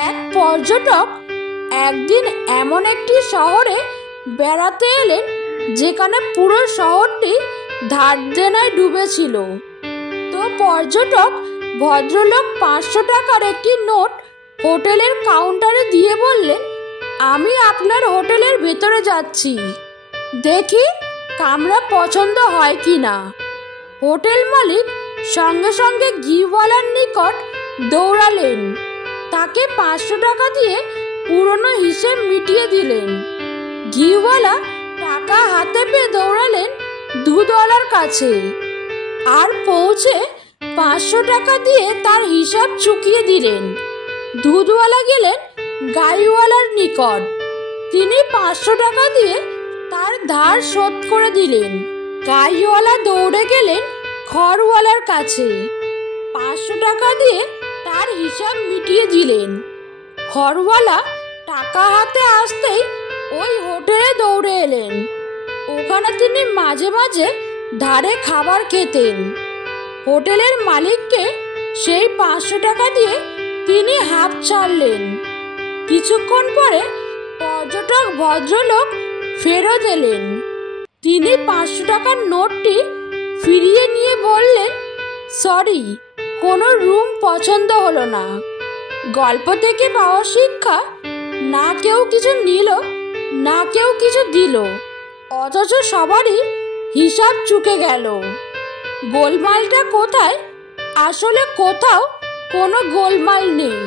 এক পর্যটক একদিন এমন একটি শহরে বেড়াতে এলেন যেখানে পুরো শহরটি ধার দেনায় ডুবেছিল। তো পর্যটক ভদ্রলোক 500 টাকার একটি নোট হোটেলের কাউন্টারে দিয়ে বললেন, আমি আপনার হোটেলের ভেতরে যাচ্ছি, দেখি কামরা পছন্দ হয় কি না। হোটেল মালিক সঙ্গে সঙ্গে ঘিওয়ালার নিকট দৌড়ালেন, তাকে 500 টাকা দিয়ে পুরনো হিসেব মিটিয়ে দিলেন। ঘিওয়ালা টাকা হাতে পেয়ে দৌড়ালেন দুধওয়ালার কাছে, আর পৌঁছে 500 টাকা দিয়ে তার হিসাব চুকিয়ে দিলেন। দুধওয়ালা গেলেন গাইওয়ালার নিকট, তিনি 500 টাকা দিয়ে তার ধার শোধ করে দিলেন। গাইওয়ালা দৌড়ে গেলেন খড়ওয়ালার কাছে, 500 টাকা দিয়ে তার হিসাব মিটিয়ে দিলেন। খড়ওয়ালা টাকা হাতে আসতেই ওই হোটেলে দৌড়ে এলেন। ওখানে তিনি মাঝে মাঝে ধারে খাবার খেতেন। হোটেলের মালিককে সেই 500 টাকা দিয়ে তিনি হাঁপ ছাড়লেন। কিছুক্ষণ পরে পর্যটক ভদ্রলোক ফেরত এলেন। তিনি 500 টাকার নোটটি ফিরিয়ে নিয়ে বললেন, সরি, কোনো রুম পছন্দ হলো না। গল্প থেকে পাওয়া শিক্ষা, না কেউ কিছু নিল না কেউ কিছু দিল, অথচ সবারই হিসাব চুকে গেল। গোলমালটা কোথায়? আসলে কোথাও কোনো গোলমাল নেই।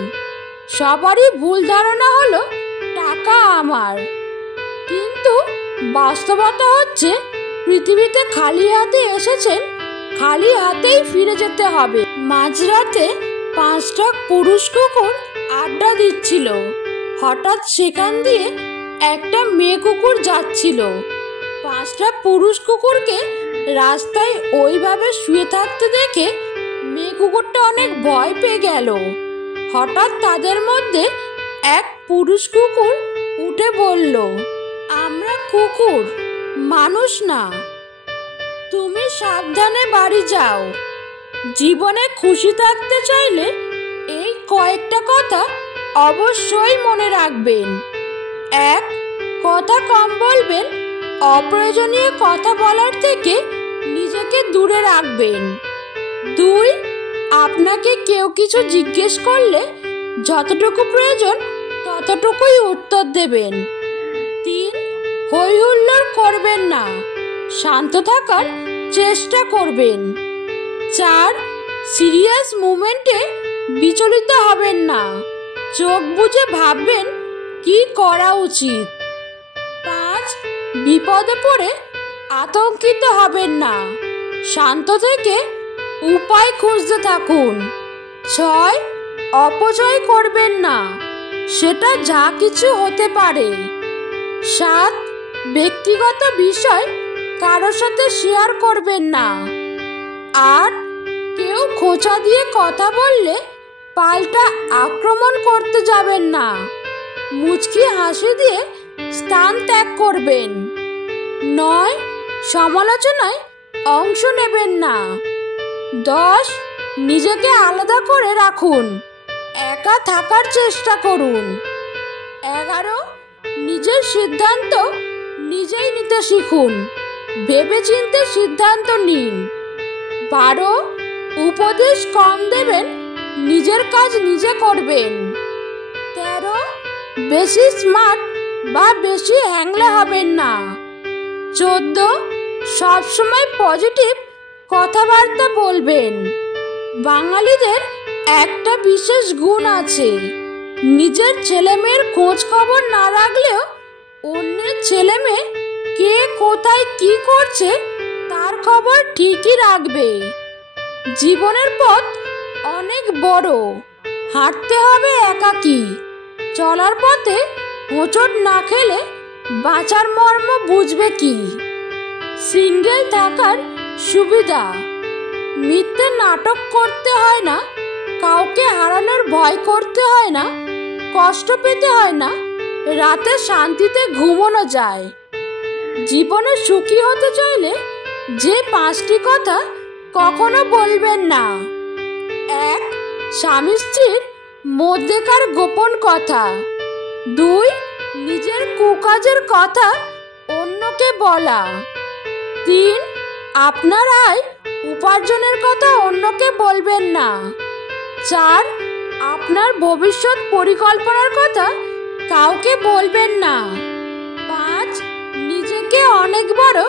সবারই ভুল ধারণা হলো টাকা আমার, কিন্তু বাস্তবতা হচ্ছে পৃথিবীতে খালি হাতে এসেছেন, খালি হাতেই ফিরে যেতে হবে। মাঝরাতে 5টা পুরুষ কুকুর আড্ডা দিচ্ছিল। হঠাৎ সেখান দিয়ে একটা মেয়ে কুকুর যাচ্ছিল। 5টা পুরুষ কুকুরকে রাস্তায় ওইভাবে শুয়ে থাকতে দেখে মেয়ে কুকুরটা অনেক ভয় পেয়ে গেল। হঠাৎ তাদের মধ্যে এক পুরুষ কুকুর উঠে বলল, আমরা কুকুর, মানুষ না, তুমি সাবধানে বাড়ি যাও। জীবনে খুশি থাকতে চাইলে এই কয়েকটা কথা অবশ্যই মনে রাখবেন। 1. কথা কম বলবেন, অপ্রয়োজনীয় কথা বলার থেকে নিজেকে দূরে রাখবেন। 2. আপনাকে কেউ কিছু জিজ্ঞেস করলে যতটুকু প্রয়োজন ততটুকুই উত্তর দেবেন। 3. হই হুল্লোড় করবেন না, শান্ত থাকার চেষ্টা করবেন। 4. সিরিয়াস মুভমেন্টে বিচলিত হবেন না, চোখ বুজে ভাববেন কি করা উচিত। 5. বিপদে পড়ে আতঙ্কিত হবেন না, শান্ত থেকে উপায় খুঁজতে থাকুন। 6. অপচয় করবেন না, সেটা যা কিছু হতে পারে। 7. ব্যক্তিগত বিষয় কারোর সাথে শেয়ার করবেন না। 8. কেউ খোঁচা দিয়ে কথা বললে পাল্টা আক্রমণ করতে যাবেন না, মুচকি হাসি দিয়ে স্থান ত্যাগ করবেন। 9. সমালোচনায় অংশ নেবেন না। 10. নিজেকে আলাদা করে রাখুন, একা থাকার চেষ্টা করুন। 11. নিজের সিদ্ধান্ত নিজেই নিতে শিখুন, ভেবেচিন্তে সিদ্ধান্ত নিন। 12. উপদেশ কম দেবেন, নিজের কাজ নিজে করবেন। 13. বেশি স্মার্ট বা বেশি হ্যাংলা হবেন না। 14. সবসময় পজিটিভ কথাবার্তা বলবেন। বাঙালিদের একটা বিশেষ গুণ আছে, নিজের ছেলেমেয়ের খোঁজ খবর না রাখলেও অন্যের ছেলেমেয়ে কে কোথায় কি করছে তার খবর ঠিকই রাখবে। জীবনের পথ অনেক বড়, হাঁটতে হবে একাকী। চলার পথে হোঁচট না খেলে বাঁচার মর্ম বুঝবে কি? সিঙ্গেল থাকার সুবিধা, মিথ্যে নাটক করতে হয় না, কাউকে হারানোর ভয় করতে হয় না, কষ্ট পেতে হয় না, রাতে শান্তিতে ঘুমানো যায়। জীবনে সুখী হতে চাইলে যে 5টি কথা কখনো বলবেন না। 1. স্বামী স্ত্রীর মধ্যেকার গোপন কথা। 2. নিজের কুকাজের কথা অন্যকে বলা। 3. আপনার আয় উপার্জনের কথা অন্যকে বলবেন না। 4. আপনার ভবিষ্যৎ পরিকল্পনার কথা কাউকে বলবেন না। 5. নিজেকে অনেক বড়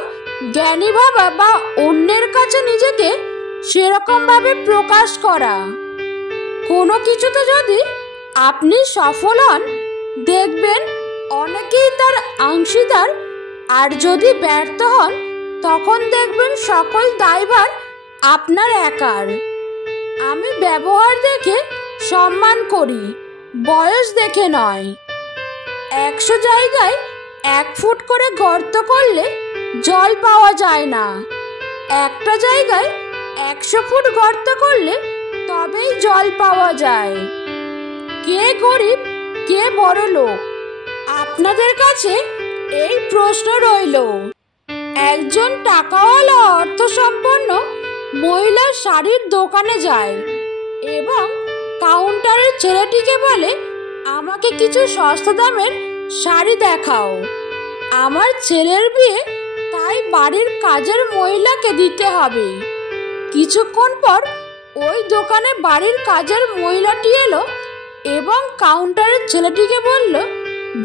জ্ঞানী ভাবা বা অন্যের কাছে নিজেকে সেরকমভাবে প্রকাশ করা। কোনো কিছুতে যদি আপনি সফল হন, দেখবেন অনেকেই তার অংশীদার, আর যদি ব্যর্থ হন তখন দেখবেন সকল দায়ভার আপনার একার। আমি ব্যবহার দেখে সম্মান করি, বয়স দেখে নয়। 100 জায়গায় 1 ফুট করে গর্ত করলে জল পাওয়া যায় না, একটা জায়গায় 100 ফুট গর্ত করলে তবেই জল পাওয়া যায়। কে গরিব, কে বড় লোক? আপনাদের কাছে এই প্রশ্ন রইল। একজন টাকাওয়ালা অর্থসম্পন্ন মহিলা শাড়ির দোকানে যায় এবং কাউন্টারের ছেলেটিকে বলে, আমাকে কিছু সস্তা দামের শাড়ি দেখাও, আমার ছেলের বিয়ে, তাই বাড়ির কাজের মহিলাকে দিতে হবে। কিছুক্ষণ পর ওই দোকানে বাড়ির কাজের মহিলাটি এলো এবং কাউন্টারের ছেলেটিকে বলল,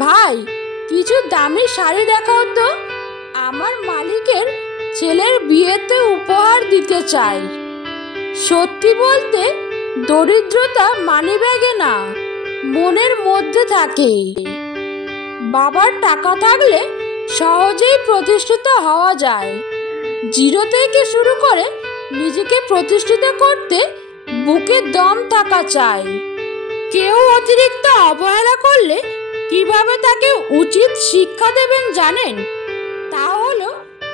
ভাই, কিছু দামি শাড়ি দেখাও তো, আমার মালিকের ছেলের বিয়েতে উপহার দিতে চাই। সত্যি বলতে দরিদ্রতা মানিব্যাগে না, মনের মধ্যে থাকে। বাবার টাকা থাকলে সহজেই প্রতিষ্ঠিত হওয়া যায়। 0 থেকে শুরু করে নিজেকে প্রতিষ্ঠিত করতে বুকে দম থাকা চাই। কেউ অতিরিক্ত অবহেলা করলে কিভাবে তাকে উচিত শিক্ষা দেবেন জানেন? তা হলো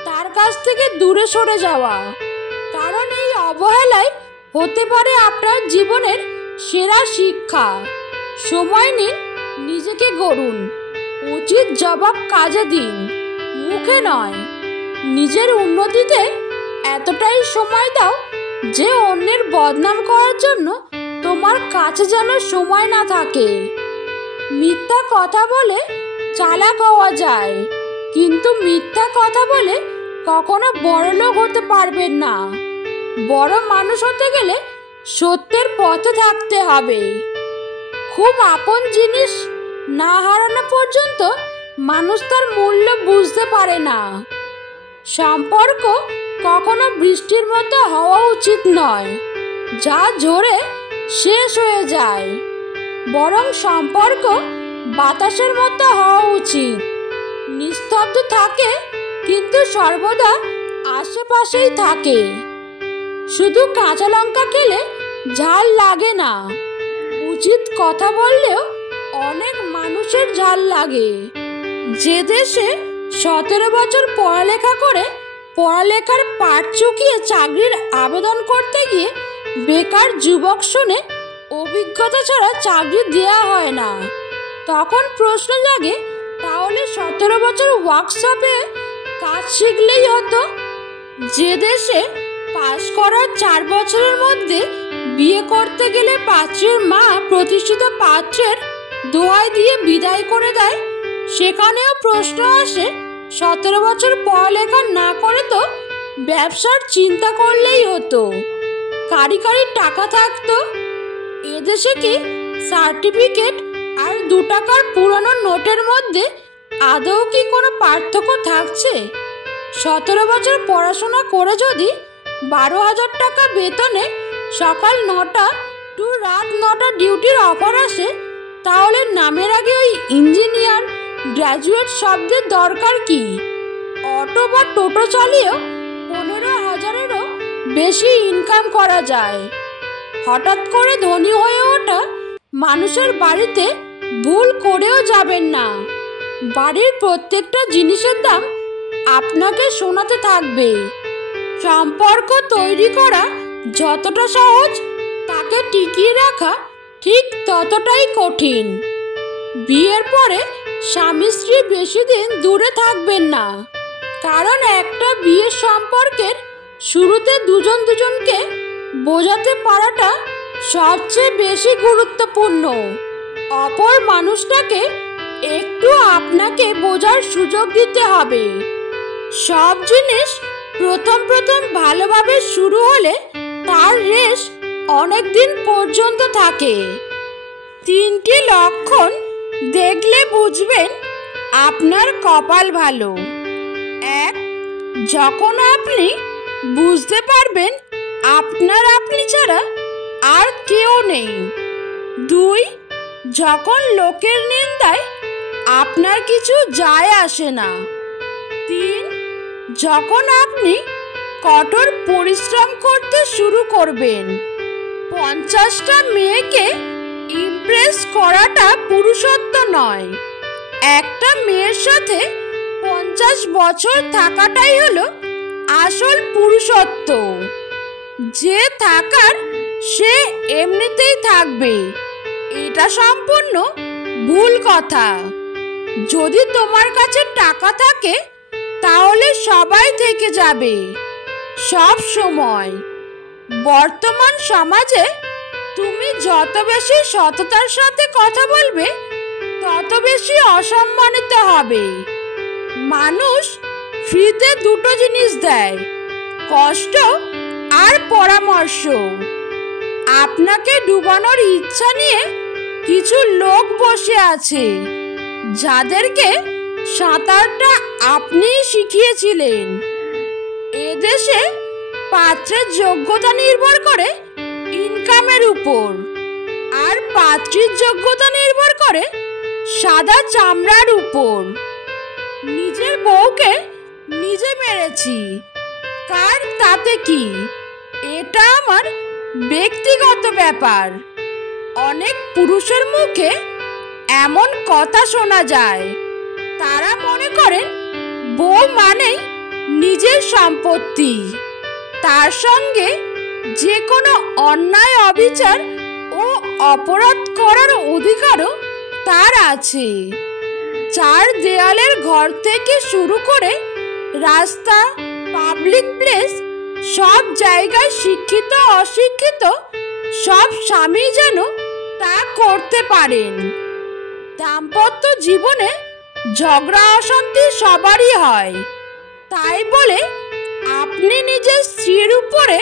তার কাছ থেকে দূরে সরে যাওয়া। কারণ এই অবহেলায় হতে পারে আপনার জীবনের সেরা শিক্ষা। সময় নিন, নিজেকে গড়ুন, উচিত জবাব কাজে দিন, মুখে নয়। নিজের উন্নতিতে এতটাই সময় দাও যে অন্যের বদনাম করার জন্য তোমার কাছে যেন সময় না থাকে। মিথ্যা কথা বলে চালাক হওয়া যায়, কিন্তু মিথ্যা কথা বলে কখনো বড়লোক হতে পারবেন না। বড় মানুষ হতে গেলে সত্যের পথে থাকতে হবে। খুব আপন জিনিস না হারানো পর্যন্ত মানুষ তার মূল্য বুঝতে পারে না। সম্পর্ক কখনো বৃষ্টির মতো হওয়া উচিত নয়, যা ঝরে শেষ হয়ে যায়। বরং সম্পর্ক বাতাসের মতো হওয়া উচিত, নিস্তব্ধ থাকে কিন্তু সর্বদা আশেপাশেই থাকে। শুধু কাঁচা লঙ্কা খেলে ঝাল লাগে না, উচিত কথা বললেও অনেক মানুষের ঝাল লাগে। যে দেশে 17 বছর পড়ালেখা করে পড়ালেখার পাট চুকিয়ে চাকরির আবেদন করতে গিয়ে বেকার যুবক শুনে অভিজ্ঞতা ছাড়া চাকরি দেওয়া হয় না, তখন প্রশ্ন জাগে, তাহলে 17 বছর ওয়ার্কশপে কাজ শিখলেই হতো। যে দেশে পাশ করার 4 বছরের মধ্যে বিয়ে করতে গেলে পাত্রের মা প্রতিষ্ঠিত পাত্রের দোহাই দিয়ে বিদায় করে দেয়, সেখানেও প্রশ্ন আসে, 17 বছর পড়ালেখা না করে তো ব্যবসার চিন্তা করলেই হতো, কারি কারি টাকা থাকতো। এদেশে কি সার্টিফিকেট আর 2 টাকার পুরনো নোটের মধ্যে আদৌ কি কোনো পার্থক্য থাকছে? 17 বছর পড়াশোনা করে যদি 12,000 টাকা বেতনে সকাল 9টা টু রাত 9টা ডিউটির অফার আসে, তাহলে নামের আগে ওই ইঞ্জিনিয়ার গ্র্যাজুয়েট শব্দের দরকার কি? অটো বা টোটো চালিয়েও 15,000-এরও বেশি ইনকাম করা যায়। হঠাৎ করে ধনী হয়ে ওঠা মানুষের বাড়িতে ভুল করেও যাবেন না। বাড়ির প্রত্যেকটা জিনিসের দাম আপনাকে শোনাতে থাকবে। সম্পর্ক তৈরি করা যতটা সহজ, তাকে টিকিয়ে রাখা ঠিক ততটাই কঠিন। বিয়ের পরে স্বামী স্ত্রী বেশি দিন দূরে থাকবেন না, কারণ একটা বিয়ের সম্পর্কের শুরুতে দুজন দুজনকে বোঝাতে পারাটা সবচেয়ে বেশি গুরুত্বপূর্ণ, অপর মানুষটাকে একটু আপনাকে বোঝার সুযোগ দিতে হবে। সব জিনিস প্রথম ভালোভাবে শুরু হলে তার রেশ অনেক দিন পর্যন্ত থাকে। 3টি লক্ষণ দেখলে বুঝবেন আপনার কপাল ভালো। 1. যখন আপনি বুঝতে পারবেন আপনি ছাড়া আর কেউ নেই। 2. যখন লোকের নিন্দায় আপনার কিছু যায় আসে না। 3. যখন আপনি কঠোর পরিশ্রম করতে শুরু করবেন। 50টা মেয়েকে ইমপ্রেস করাটা পুরুষত্ব নয়, একটা মেয়ের সাথে 50 বছর থাকাটাই হলো আসল পুরুষত্ব। যে থাকার সে এমনিতেই থাকবে, এটা সম্পূর্ণ ভুল কথা। যদি তোমার কাছে টাকা থাকে তাহলে সবাই থেকে যাবে সব সময়। বর্তমান সমাজে তুমি যত বেশি সততার সাথে কথা বলবে তত বেশি অসম্মানিত হবে। মানুষ ফ্রিতে 2টো জিনিস দেয়, কষ্ট আর পরামর্শ। আপনাকে ডুবানোর ইচ্ছা নিয়ে কিছু লোক বসে আছে যাদেরকে সাঁতারটা আপনিই শিখিয়েছিলেন। এদেশে পাত্রের যোগ্যতা নির্ভর করে ইনকামের উপর, আর পাত্রীর যোগ্যতা নির্ভর করে সাদা চামড়ার উপর। নিজের বউকে নিজে মেরেছি, কার তাতে কি? এটা আমার ব্যক্তিগত ব্যাপার। অনেক পুরুষের মুখে এমন কথা শোনা যায়, তারা মনে করেন বউ মানেই নিজের সম্পত্তি, তার সঙ্গে যে কোনো অন্যায় অবিচার ও অপরাধ করার অধিকারও তার আছে। 4 দেয়ালের ঘর থেকে শুরু করে রাস্তা, পাবলিক প্লেস, সব জায়গায় শিক্ষিত অশিক্ষিত সব স্বামী যেন তা করতে পারেন। দাম্পত্য জীবনে ঝগড়া অশান্তি সবারই হয়, তাই বলে আপনি নিজের স্ত্রীর উপরে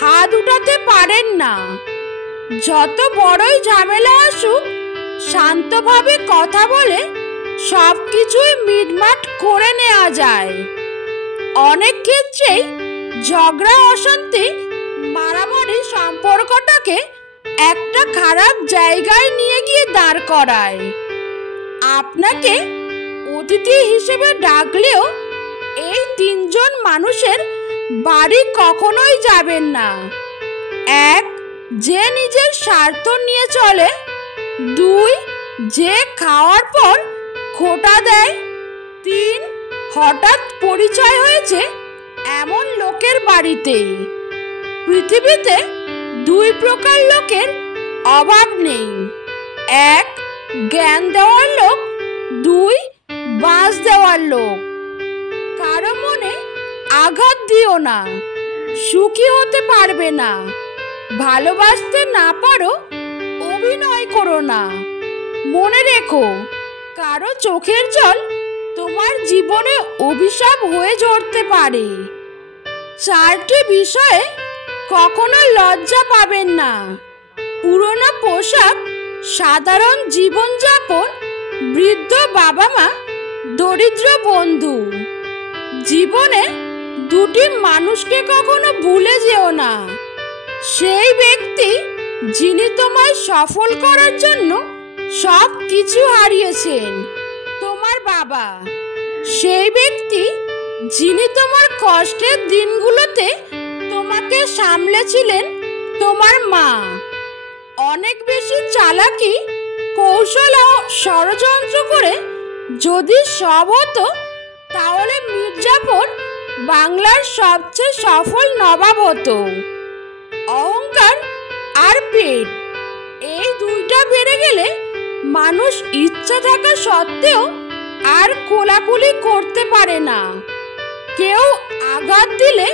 হাত উঠাতে পারেন না। যত বড়ই ঝামেলা আসুক শান্তভাবে কথা বলে সবকিছুই মিটমাট করে নেওয়া যায়। অনেক ক্ষেত্রেই ঝগড়া অশান্তি মারামারি সম্পর্কটাকে একটা খারাপ জায়গায় নিয়ে গিয়ে দাঁড় করায়। আপনাকে অতিথি হিসেবে ডাকলেও এই 3 জন মানুষের বাড়ি কখনোই যাবেন না। 1. যে নিজের স্বার্থ নিয়ে চলে। 2. যে খাওয়ার পর খোঁটা দেয়। 3. হঠাৎ পরিচয় হয়েছে এমন লোকের বাড়িতে। পৃথিবীতে 2 প্রকার লোকের অভাব নেই। 1. জ্ঞান দেওয়ার লোক। 2. বাঁশ দেওয়ার লোক। কারো মনে আঘাত দিও না, সুখী হতে পারবে না। ভালোবাসতে না পারো, অভিনয় করো না। মনে রেখো, কারো চোখের জল তোমার জীবনে অভিশাপ হয়ে ঝরতে পারে। 4টি বিষয়ে কখনো লজ্জা পাবেন না। পুরনো পোশাক, সাধারণ জীবনযাপন, বৃদ্ধ বাবা মা, দরিদ্র বন্ধু। জীবনে 2টি মানুষকে কখনো ভুলে যেও না। সেই ব্যক্তি যিনি তোমায় সফল করার জন্য সব কিছু হারিয়েছেন, তোমার বাবা। সেই ব্যক্তি যিনি তোমার কষ্টের দিনগুলোতে তোমাকে সামলেছিলেন, তোমার মা। অনেক বেশি চালাকি, কৌশল ও ষড়যন্ত্র করে যদি সব হতো তাহলে মির্জাফর বাংলার সবচেয়ে সফল নবাব হতো। অহংকার আর পেট, এই 2টা বেড়ে গেলে মানুষ ইচ্ছা থাকা সত্ত্বেও আর কোলাকুলি করতে পারে না। কেউ আঘাত দিলে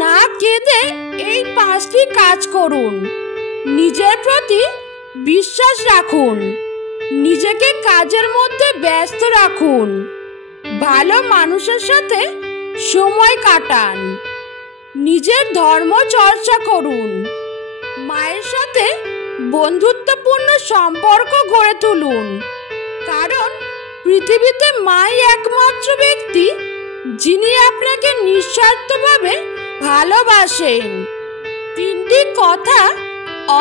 না কেঁদে এই 5টি কাজ করুন। নিজের প্রতি বিশ্বাস রাখুন, নিজেকে কাজের মধ্যে ব্যস্ত রাখুন, ভালো মানুষের সাথে সময় কাটান, নিজের ধর্ম চর্চা করুন, মায়ের সাথে বন্ধুত্বপূর্ণ সম্পর্ক গড়ে তুলুন, কারণ পৃথিবীতে মাই একমাত্র ব্যক্তি যিনি আপনাকে নিঃস্বার্থভাবে ভালোবাসেন। 3টি কথা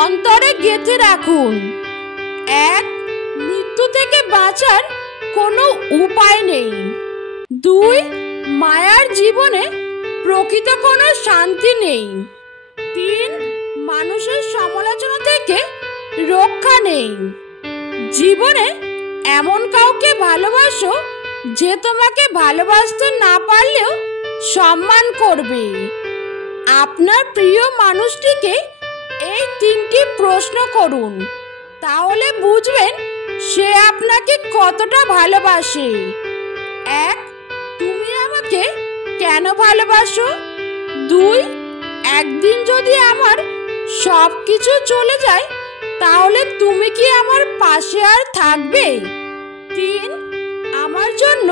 অন্তরে গেঁথে রাখুন। 1. মৃত্যু থেকে বাঁচার কোনো উপায় নেই। 2. মায়ার জীবনে প্রকৃত কোনো শান্তি নেই। 3. মানুষের সমালোচনা থেকে রক্ষা নেই। জীবনে এমন কাউকে ভালোবাসো যে তোমাকে ভালোবাসতে না পারলেও সম্মান করবে। আপনার প্রিয় মানুষটিকে এই 3টি প্রশ্ন করুন, তাহলে বুঝবেন সে আপনাকে কতটা ভালোবাসে। 1. তুমি আমাকে কেন ভালোবাসো? 2. একদিন যদি আমার সব কিছু চলে যায় তাহলে তুমি কি আমার পাশে আর থাকবে? 3. আমার জন্য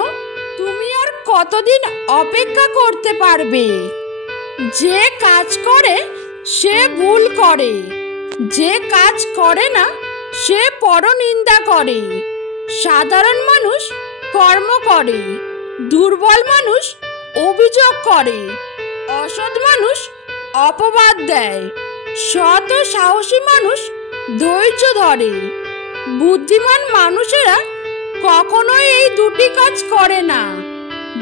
তুমি আর কতদিন অপেক্ষা করতে পারবে? যে কাজ করে সে ভুল করে, যে কাজ করে না সে পরনিন্দা করে। সাধারণ মানুষ কর্ম করে, দুর্বল মানুষ অভিযোগ করে, অসৎ মানুষ অপবাদ দেয়, সৎ ও সাহসী মানুষ ধৈর্য ধরে। বুদ্ধিমান মানুষেরা কখনোই এই 2টি কাজ করে না।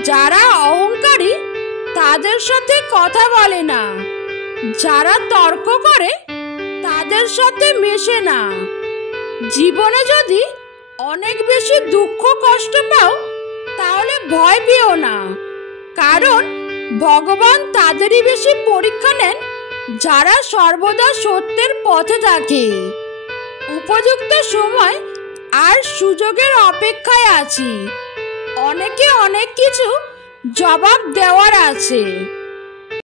যারা অহংকারী তাদের সাথে কথা বলে না, যারা তর্ক করে তাদের সাথে মেশে না। জীবনে যদি অনেক বেশি দুঃখ কষ্ট পাও তাহলে ভয় পেও না, কারণ ভগবান তাদেরই বেশি পরীক্ষা নেন যারা সর্বদা সত্যের পথে থাকে। উপযুক্ত সময় আর সুযোগের অপেক্ষায় আছি। অনেকে অনেক কিছু জবাব দেওয়ার আছে।